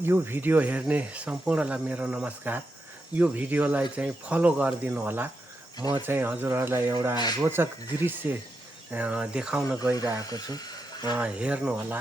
यो भिडियो हेर्ने सम्पूर्णलाई मेरो नमस्कार। यो भिडियोलाई चाहिँ फलो गरिदिनु होला। म चाहिँ हजुरहरूलाई एउटा रोचक दृश्य देखाउन गइरहेको छु, हेर्नु होला।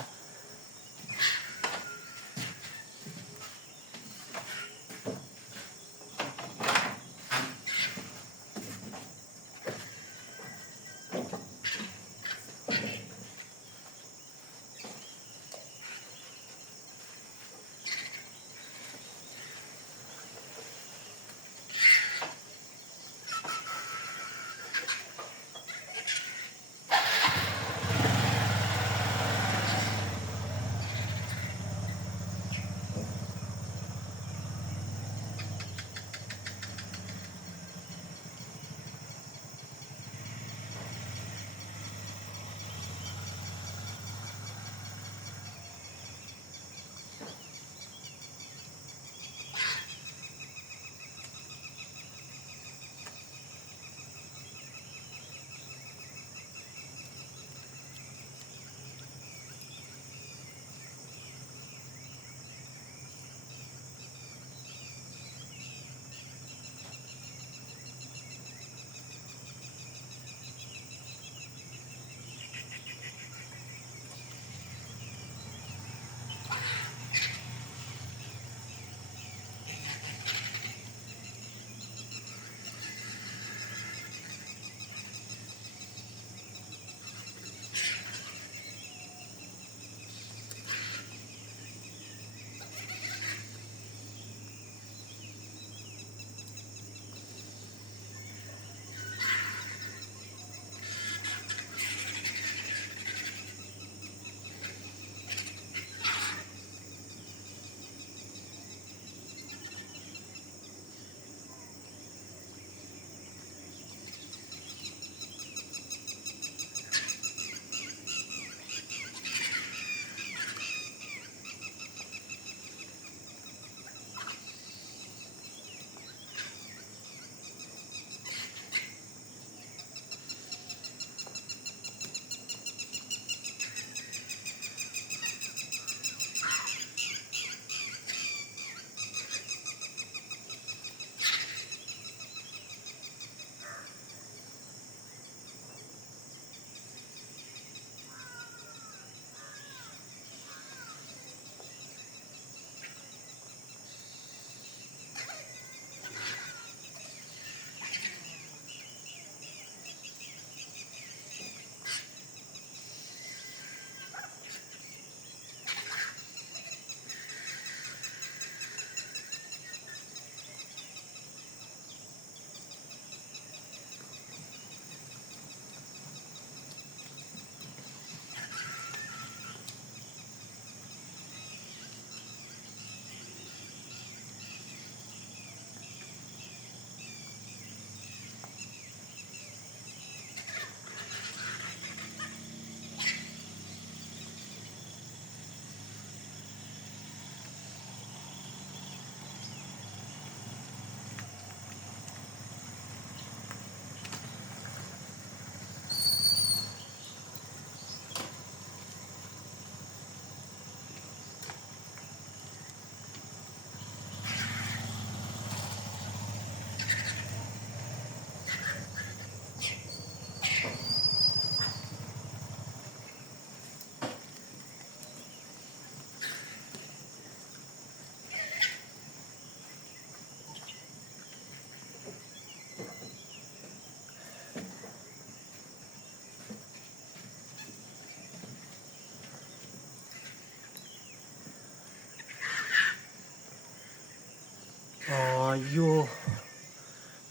यो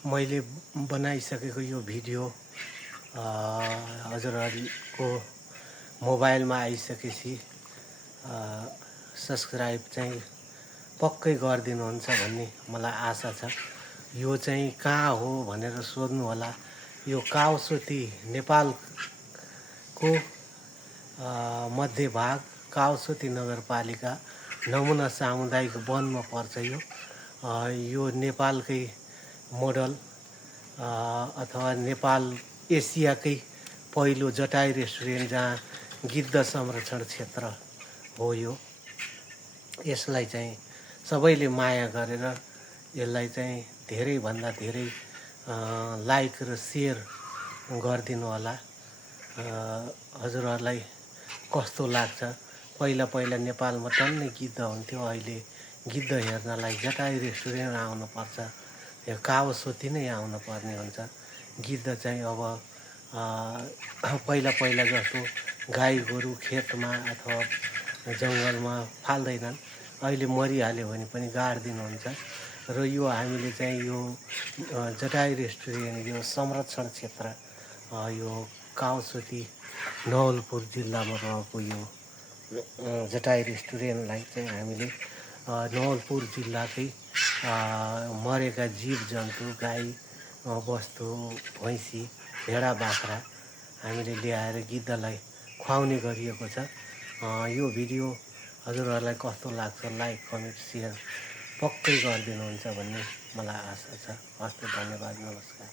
मैले बनाइसकेको यो भिडियो हजुरहरूको मोबाइलमा आइसकेपछि सब्सक्राइब चाहिँ पक्कै गरिदिनुहुन्छ भन्ने मलाई आशा छ। यो चाहिँ कहाँ हो भनेर सोध्नु होला। यो काउसोती नेपालको मध्यभाग काउसोती नगरपालिका नमुना सामुदायिक वनमा पर्छ। यो नेपालकै मोडल अथवा नेपाल एसियाकै पहिलो जटाई रेस्टुरेन्ट जहाँ गिद्ध संरक्षण क्षेत्र हो। यो यसलाई चाहिँ सबैले माया गरेर यसलाई चाहिँ धेरैभन्दा धेरै लाइक र सेयर गरिदिनु होला। हजुरहरूलाई कस्तो लाग्छ? पहिला पहिला नेपालमा टन्नै गिद्ध हुन्थ्यो, अहिले गिद्ध हेर्नलाई जटायु रेस्टुरेन्ट आउनुपर्छ, यो कावसोती नै आउनुपर्ने हुन्छ। गिद्ध चाहिँ अब पहिला पहिला जस्तो गाई गोरु खेतमा अथवा जङ्गलमा फाल्दैनन्, अहिले मरिहाल्यो भने पनि गाडिदिनुहुन्छ। र यो हामीले चाहिँ यो जटायु रेस्टुरेन्ट यो संरक्षण क्षेत्र यो कावसोती नवलपुर जिल्लामा रहेको यो जटायु रेस्टुरेन्टलाई चाहिँ हामीले नवलपुर जिल्लाकै मरेका जीव जन्तु गाई बस्तु भैँसी भेडा बाख्रा हामीले ल्याएर गिद्धलाई खुवाउने गरिएको छ। यो भिडियो हजुरहरूलाई कस्तो लाग्छ? लाइक कमेन्ट सेयर पक्कै गरिदिनुहुन्छ भन्ने मलाई आशा छ। हस्त, धन्यवाद, नमस्कार।